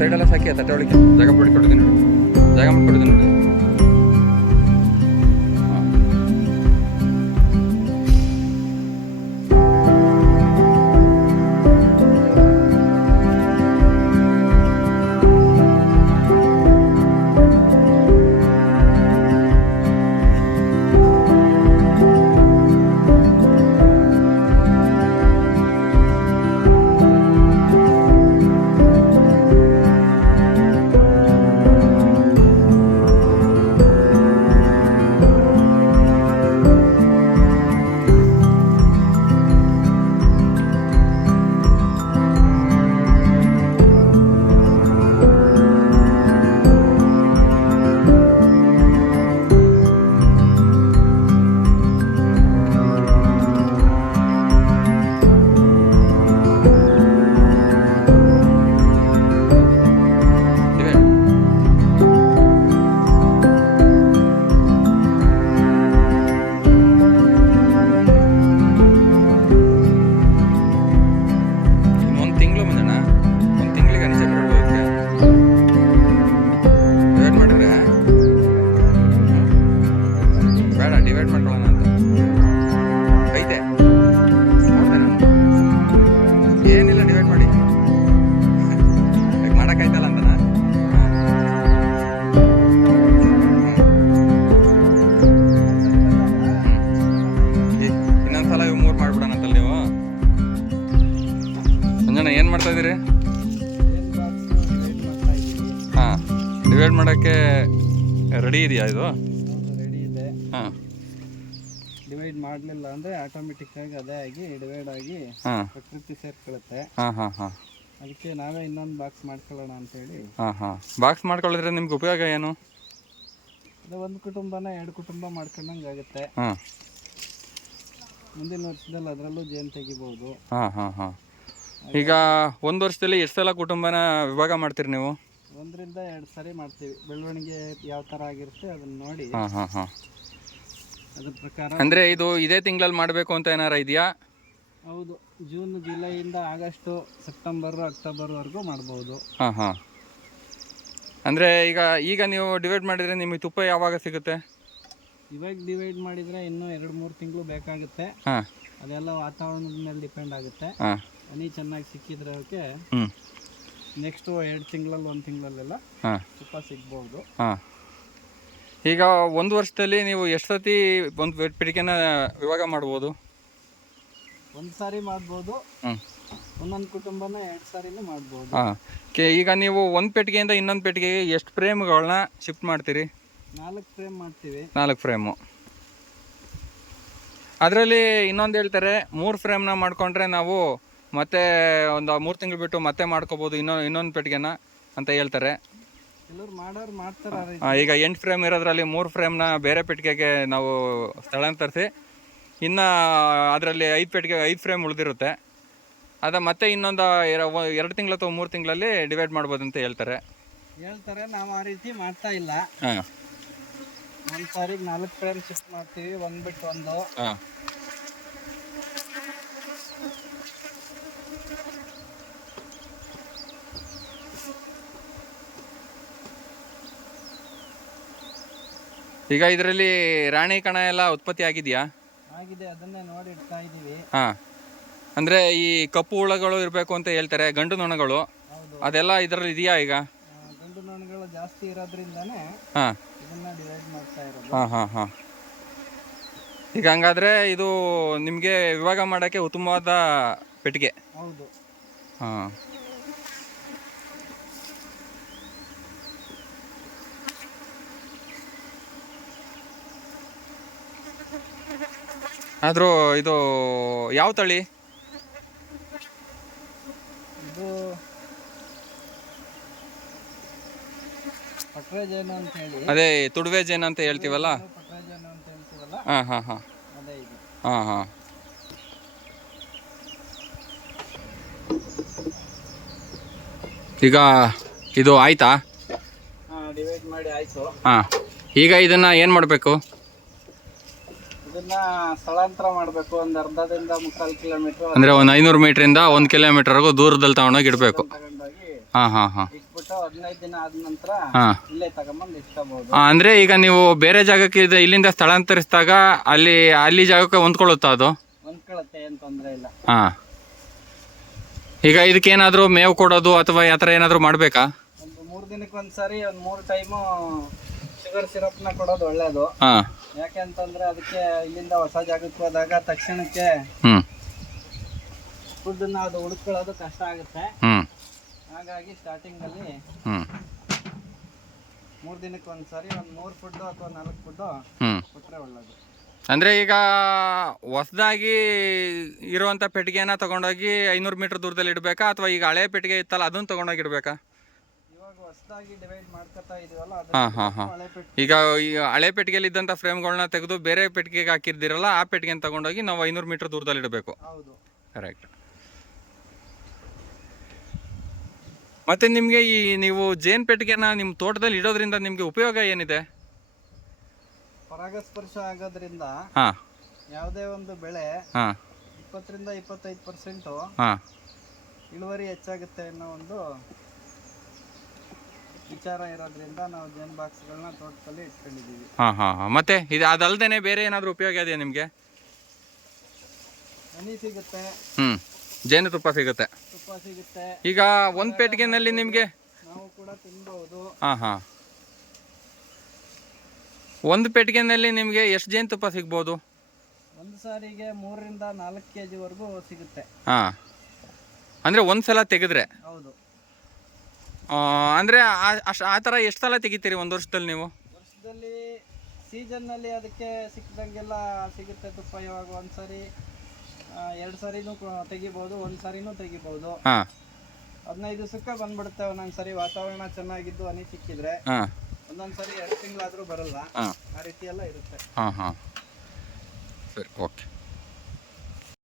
Side എല്ലാം സാക്കിയാ തട്ട വിളിക്കാം. ജാഗം കൊടുക്കുന്നുണ്ട് ജാഗം കൊടുക്കുന്നുണ്ട് ಡಿವೈಡ್ ಮಾಡೋಕ್ಕೆ ರೆಡಿ ಇದೆಯಾ ಇದು? ರೆಡಿ ಇದೆ. ಹಾಂ. ಡಿವೈಡ್ ಮಾಡಲಿಲ್ಲ ಅಂದರೆ ಆಟೋಮೆಟಿಕ್ ಆಗಿ ಅದೇ ಆಗಿ ಡಿವೈಡ್ ಆಗಿ ಹಾಂ. ಪ್ರಕೃತಿ ಸೇರ್ಕೊಳ್ಳುತ್ತೆ. ಹಾಂ ಹಾಂ ಹಾಂ. ಅದಕ್ಕೆ ನಾವೇ ಇನ್ನೊಂದು ಬಾಕ್ಸ್ ಮಾಡ್ಕೊಳ್ಳೋಣ ಅಂತೇಳಿ. ಹಾಂ ಹಾಂ. ಬಾಕ್ಸ್ ಮಾಡ್ಕೊಳ್ಳಿದ್ರೆ ನಿಮ್ಗೆ ಉಪಯೋಗ ಏನು? ಅದು ಒಂದು ಕುಟುಂಬನ ಎರಡು ಕುಟುಂಬ ಮಾಡ್ಕೊಂಡಂಗೆ ಆಗುತ್ತೆ. ಹಾಂ. ಮುಂದಿನ ವರ್ಷದಲ್ಲಿ ಅದರಲ್ಲೂ ಜೇನು ತೆಗಿಬೋದು. ಹಾಂ ಹಾಂ ಹಾಂ. ಈಗ ಒಂದು ವರ್ಷದಲ್ಲಿ ಎಷ್ಟು ಸಲ ಕುಟುಂಬನ ವಿಭಾಗ ಮಾಡ್ತೀರಿ ನೀವು? ಒಂದರಿಂದ ಎರಡು ಸರಿ ಮಾಡ್ತೀವಿ. ಬೆಳವಣಿಗೆ ಯಾವ ಥರ ಆಗಿರುತ್ತೆ ಅದನ್ನ ನೋಡಿ. ಹಾಂ ಹಾಂ ಹಾಂ. ಅದ್ರ ಪ್ರಕಾರ ಅಂದರೆ ಇದು ಇದೇ ತಿಂಗಳಲ್ಲಿ ಮಾಡಬೇಕು ಅಂತ ಏನಾರ ಇದೆಯಾ? ಹೌದು. ಜೂನ್ ಜುಲೈಯಿಂದ ಆಗಸ್ಟು ಸೆಪ್ಟೆಂಬರು ಅಕ್ಟೋಬರ್ವರೆಗೂ ಮಾಡ್ಬೋದು. ಹಾಂ ಹಾಂ. ಅಂದರೆ ಈಗ ಈಗ ನೀವು ಡಿವೈಡ್ ಮಾಡಿದರೆ ನಿಮಗೆ ತುಪ್ಪ ಯಾವಾಗ ಸಿಗುತ್ತೆ? ಇವಾಗ ಡಿವೈಡ್ ಮಾಡಿದರೆ ಇನ್ನೂ ಎರಡು ಮೂರು ತಿಂಗಳು ಬೇಕಾಗುತ್ತೆ. ಹಾಂ. ಅದೆಲ್ಲ ವಾತಾವರಣದ ಮೇಲೆ ಡಿಪೆಂಡ್ ಆಗುತ್ತೆ. ಹಾಂ. ಹನಿ ಚೆನ್ನಾಗಿ ಸಿಕ್ಕಿದ್ರೆ ಅವಕ್ಕೆ ನೆಕ್ಸ್ಟು ಎರಡು ತಿಂಗಳಲ್ಲಿ ಒಂದು ತಿಂಗಳಲ್ಲೆಲ್ಲ ಹಾಂ. ತುಪ್ಪ ಸಿಗ್ಬೋದು. ಹಾಂ. ಈಗ ಒಂದು ವರ್ಷದಲ್ಲಿ ನೀವು ಎಷ್ಟು ಸತಿ ಒಂದು ಪಿಡಿಕೆನ ವಿವಾಗ ಮಾಡ್ಬೋದು? ಒಂದು ಸಾರಿ ಮಾಡ್ಬೋದು. ಹ್ಞೂ ಒಂದೊಂದು ಕುಟುಂಬನ ಎರಡು ಸಾರಿನೂ ಮಾಡ್ಬೋದು. ಹಾಂ. ಕೆ ಈಗ ನೀವು ಒಂದು ಪೆಟ್ಟಿಗೆಯಿಂದ ಇನ್ನೊಂದು ಪೆಟ್ಟಿಗೆಗೆ ಎಷ್ಟು ಫ್ರೇಮ್ಗಳನ್ನ ಶಿಫ್ಟ್ ಮಾಡ್ತೀರಿ? ನಾಲ್ಕು ಫ್ರೇಮ್ ಮಾಡ್ತೀವಿ. ನಾಲ್ಕು ಫ್ರೇಮು. ಅದರಲ್ಲಿ ಇನ್ನೊಂದು ಹೇಳ್ತಾರೆ ಮೂರು ಫ್ರೇಮ್ನ ಮಾಡಿಕೊಂಡ್ರೆ ನಾವು ಮತ್ತೆ ಒಂದು ಮೂರು ತಿಂಗಳು ಬಿಟ್ಟು ಮತ್ತೆ ಮಾಡ್ಕೋಬಹುದು ಇನ್ನೊಂದು ಇನ್ನೊಂದು ಪೆಟ್ಟಿಗೆನ ಅಂತ ಹೇಳ್ತಾರೆ. ಕೆಲವ್ರು ಮಾಡೋರು ಮಾಡ್ತಾರೆ ಆ, ಈಗ ಎಂಟು ಫ್ರೇಮ್ ಇರೋದ್ರಲ್ಲಿ ಮೂರು ಫ್ರೇಮ್ನ ಬೇರೆ ಪೆಟ್ಟಿಗೆಗೆ ನಾವು ಸ್ಥಳಾಂತರಿಸಿ ಇನ್ನು ಅದರಲ್ಲಿ ಐದು ಪೆಟ್ಟಿಗೆ ಐದು ಫ್ರೇಮ್ ಉಳಿದಿರುತ್ತೆ. ಅದ ಮತ್ತೆ ಇನ್ನೊಂದು ಎರಡು ತಿಂಗಳು ಅಥವಾ ಮೂರು ತಿಂಗಳಲ್ಲಿ ಡಿವೈಡ್ ಮಾಡ್ಬೋದು ಅಂತ ಹೇಳ್ತಾರೆ. ಹೇಳ್ತಾರೆ ನಾವು ಆ ರೀತಿ ಮಾಡ್ತಾ ಇಲ್ಲ. ಹಾಂ. ಒಂದು ಸಾರಿಗೆ ನಾಲ್ಕು ಫ್ರೇಮ್ ಶಿಫ್ಟ್ ಮಾಡ್ತೀವಿ ಒಂದು ಬಿಟ್ಟು ಒಂದು. ಹಾಂ. ಈಗ ಇದರಲ್ಲಿ ರಾಣಿ ಕಣ ಎಲ್ಲ ಉತ್ಪತ್ತಿ ಆಗಿದೆಯಾ? ಆಗಿದೆ ಅದನ್ನೇ ನೋಡಿ ಇಡ್ತಾ ಇದ್ದೀವಿ. ಹಾಂ. ಅಂದ್ರೆ ಈ ಕಪ್ಪು ಹುಳಗಳು ಇರಬೇಕು ಅಂತ ಹೇಳ್ತಾರೆ ಗಂಡು ನೊಣಗಳು. ಹೌದು. ಅದೆಲ್ಲ ಇದರಲ್ಲಿ ಇದೆಯಾ ಈಗ? ಆ, ಗಂಡು ನೊಣಗಳು ಜಾಸ್ತಿ ಇರೋದ್ರಿಂದನೇ ಹಾಂ. ಇದನ್ನ ಡಿವೈಡ್ ಮಾಡ್ತಾ ಇರೋದು. ಹಾಂ ಹಾಂ ಹಾಂ. ಈಗ ಹಂಗಾದ್ರೆ ಇದು ನಿಮಗೆ ವಿಭಾಗ ಮಾಡೋಕ್ಕೆ ಉತ್ತಮವಾದ ಪೆಟ್ಟಿಗೆ. ಹೌದು. ಹಾಂ. ಆದರೂ ಇದು ಯಾವ ತಳಿ? ಇದು ಪಟ್ರೇಜೇನು ಅಂತ ಹೇಳಿ. ಅದೇ ತುಡ್ವೇಜ್ ಜೇನು ಅಂತ ಹೇಳ್ತೀವಲ್ಲ? ಪಟ್ರೇಜೇನು ಅಂತ ಹೇಳ್ತೀವಲ್ಲ? ಹಾಂ ಹಾಂ ಹಾಂ. ಅದೇ ಇದು. ಹಾಂ ಹಾಂ. ಈಗ ಇದು ಆಯ್ತಾ? ಡಿವೈಡ್ ಮಾಡಿ ಆಯಿತು. ಹಾಂ. ಈಗ ಇದನ್ನ ಏನು ಮಾಡಬೇಕು? ಇದನ್ನ ಸ್ಥಳಾಂತರ ಮಾಡಬೇಕು. ಒಂದು ಅರ್ಧದಿಂದ ಮುಕ್ಕಾಲು ಕಿಲೋಮೀಟರ್ ಅಂದರೆ ಒಂದು ಐನೂರು ಮೀಟ್ರಿಂದ ಒಂದು ಕಿಲೋಮೀಟರ್ವರೆಗೂ ದೂರದಲ್ಲಿ ತಗೊಂಡೋಗಿ ಇಡಬೇಕು. ತಗೊಂಡೋಗಿ ಹಾಂ ಹಾಂ ಹಾಂ. ಇಟ್ಬಿಟ್ಟು ಹದಿನೈದು ದಿನ ಆದ ನಂತರ ಹಾಂ. ಇಲ್ಲೇ ತಗೊಂಬಂದು ಇಟ್ಕೋಬಹುದು. ಅಂದರೆ ಈಗ ನೀವು ಬೇರೆ ಜಾಗಕ್ಕೆ ಇದು ಇಲ್ಲಿಂದ ಸ್ಥಳಾಂತರಿಸಿದಾಗ ಅಲ್ಲಿ ಅಲ್ಲಿ ಜಾಗಕ್ಕೆ ಹೊಂದ್ಕೊಳ್ಳುತ್ತಾ ಅದು? ಈಗ ಇದಕ್ಕೆ ತೊಂದರೆ ಇಲ್ಲ. ಹಾಂ. ಈಗ ಇದಕ್ಕೇನಾದರೂ ಮೇವು ಕೊಡೋದು ಅಥವಾ ಯಾತ್ರ ಥರ ಏನಾದರೂ ಮಾಡಬೇಕಾ? ಒಂದು ಮೂರು ದಿನಕ್ಕೆ ಒಂದ್ಸರಿ ಒಂದು ಮೂರು ಟೈಮು ಶುಗರ್ ಸಿರಪ್ನ ಕೊಡೋದು ಒಳ್ಳೇದು. ಹಾಂ. ಯಾಕೆ ಅಂತಂದ್ರೆ ಅದಕ್ಕೆ ಇಲ್ಲಿಂದ ಹೊಸ ಜಾಗಕ್ಕೆ ಹೋದಾಗ ತಕ್ಷಣಕ್ಕೆ ಫುಡ್ ಫುಡ್ಡನ್ನ ಅದು ಹುಡುಕೊಳ್ಳೋದು ಕಷ್ಟ ಆಗುತ್ತೆ. ಹಾಗಾಗಿ ಸ್ಟಾರ್ಟಿಂಗಲ್ಲಿ ಅಲ್ಲಿ ಮೂರು ದಿನಕ್ಕೆ ಒಂದ್ಸರಿ ಒಂದು ಮೂರು ಫುಡ್ಡು ಅಥವಾ ನಾಲ್ಕು ಫುಡ್ ಕೊಟ್ರೆ ಕೊಟ್ಟರೆ ಒಳ್ಳೇದು. ಅಂದರೆ ಈಗ ಹೊಸದಾಗಿ ಇರುವಂಥ ಪೆಟ್ಟಿಗೆನ ತಗೊಂಡೋಗಿ ಐನೂರು ಮೀಟ್ರ್ ದೂರದಲ್ಲಿ ಇಡಬೇಕಾ ಅಥವಾ ಈಗ ಹಳೆ ಪೆಟ್ಟಿಗೆ ಇತ್ತಲ್ಲ ಅದನ್ನು ತಗೊಂಡೋಗಿ ಇಡಬೇಕಾ? ಹೊಸದಾಗಿ ಡಿವೈಡ್ ಮಾಡ್ಕೊತಾ ಇದೀವಲ್ಲ ಹಾಂ ಅದು ಹಾಂ ಹಾಂ. ಹಳೆ ಪೆಟ್ಟು. ಈಗ ಈ ಹಳೆ ಪೆಟ್ಟಿಗೆಯಲ್ಲಿ ಇದ್ದಂಥ ಫ್ರೇಮ್ಗಳನ್ನ ತೆಗೆದು ಬೇರೆ ಪೆಟ್ಟಿಗೆಗೆ ಹಾಕಿರ್ದಿರಲ್ಲ ಆ ಪೆಟ್ಟಿಗೆನ ತಗೊಂಡೋಗಿ ನಾವು ಐನೂರು ಮೀಟರ್ ದೂರದಲ್ಲಿ ಇಡಬೇಕು. ಹೌದು. ಕರೆಕ್ಟ್ ಮತ್ತೆ ನಿಮಗೆ ಈ ನೀವು ಜೇನ್ ಪೆಟ್ಟಿಗೆನ ನಿಮ್ಮ ತೋಟದಲ್ಲಿ ಇಡೋದ್ರಿಂದ ನಿಮಗೆ ಉಪಯೋಗ ಏನಿದೆ? ಪರಾಗಸ್ಪರ್ಶ ಆಗೋದ್ರಿಂದ ಹಾಂ. ಯಾವುದೇ ಒಂದು ಬೆಳೆ ಹಾಂ. ಇಪ್ಪತ್ತರಿಂದ ಇಪ್ಪತ್ತೈದು ಪರ್ಸೆಂಟು ಹಾಂ. ಇಳುವರಿ ಹೆಚ್ಚಾಗುತ್ತೆ ಅನ್ನೋ ಒಂದು ವಿಚಾರ ಇರೋದ್ರಿಂದ ನಾವು ಜೇನ್ ಬಾಕ್ಸ್ಗಳನ್ನ ತೋಟದಲ್ಲಿ ಇಟ್ಕೊಂಡಿದ್ದೀವಿ. ಹಾಂ ಹಾಂ ಹಾಂ. ಮತ್ತೆ ಇದು ಅದಲ್ದೇನೆ ಬೇರೆ ಏನಾದರೂ ಉಪಯೋಗ ಇದೆಯಾ ನಿಮಗೆ? ಹನಿ ಸಿಗುತ್ತೆ. ಹ್ಞೂ ಜೇನುತುಪ್ಪ ಸಿಗುತ್ತೆ. ತುಪ್ಪ ಸಿಗುತ್ತೆ. ಈಗ ಒಂದು ಪೆಟ್ಟಿಗೆನಲ್ಲಿ ನಿಮಗೆ? ನಾವು ಕೂಡ ತಿನ್ಬಹುದು ಹಾಂ ಹಾಂ. ಒಂದು ಪೆಟ್ಟಿಗೆನಲ್ಲಿ ನಿಮಗೆ ಎಷ್ಟು ಜೇನುತುಪ್ಪ ಸಿಗ್ಬೋದು? ಒಂದು ಸಾರಿಗೆ ಮೂರರಿಂದ ನಾಲ್ಕು ಕೆ ವರೆಗೂ ಸಿಗುತ್ತೆ. ಹಾಂ. ಅಂದರೆ ಒಂದು ಸಲ ತೆಗೆದ್ರೆ? ಹೌದು. ಅಂದರೆ ಅಷ್ಟು ಆ ಥರ ಎಷ್ಟು ಸಲ ತೆಗಿತೀರಿ ಒಂದು ವರ್ಷದಲ್ಲಿ ನೀವು? ವರ್ಷದಲ್ಲಿ ಸೀಸನ್ನಲ್ಲಿ ಅದಕ್ಕೆ ಸಿಕ್ಕಿದಂಗೆಲ್ಲ ಸಿಗುತ್ತೆ ತುಪ್ಪ ಇವಾಗ ಒಂದು ಸರಿ ಎರಡು ಸರಿನೂ ತೆಗಿಬೋದು ಒಂದು ಸರಿನೂ ತೆಗಿಬೋದು. ಹಾಂ. ಹದಿನೈದು ದಿವಸಕ್ಕೆ ಬಂದ್ಬಿಡುತ್ತೆ ಒಂದೊಂದ್ಸರಿ ವಾತಾವರಣ ಚೆನ್ನಾಗಿದ್ದು ಹನಿ ಸಿಕ್ಕಿದ್ರೆ ಒಂದೊಂದ್ಸರಿ ಒಂದೊಂದು ಸರಿ ಎರಡು ತಿಂಗಳಾದರೂ ಬರಲ್ಲ. ಆ ರೀತಿ ಎಲ್ಲ ಇರುತ್ತೆ. ಹಾಂ ಹಾಂ. ಸರಿ ಓಕೆ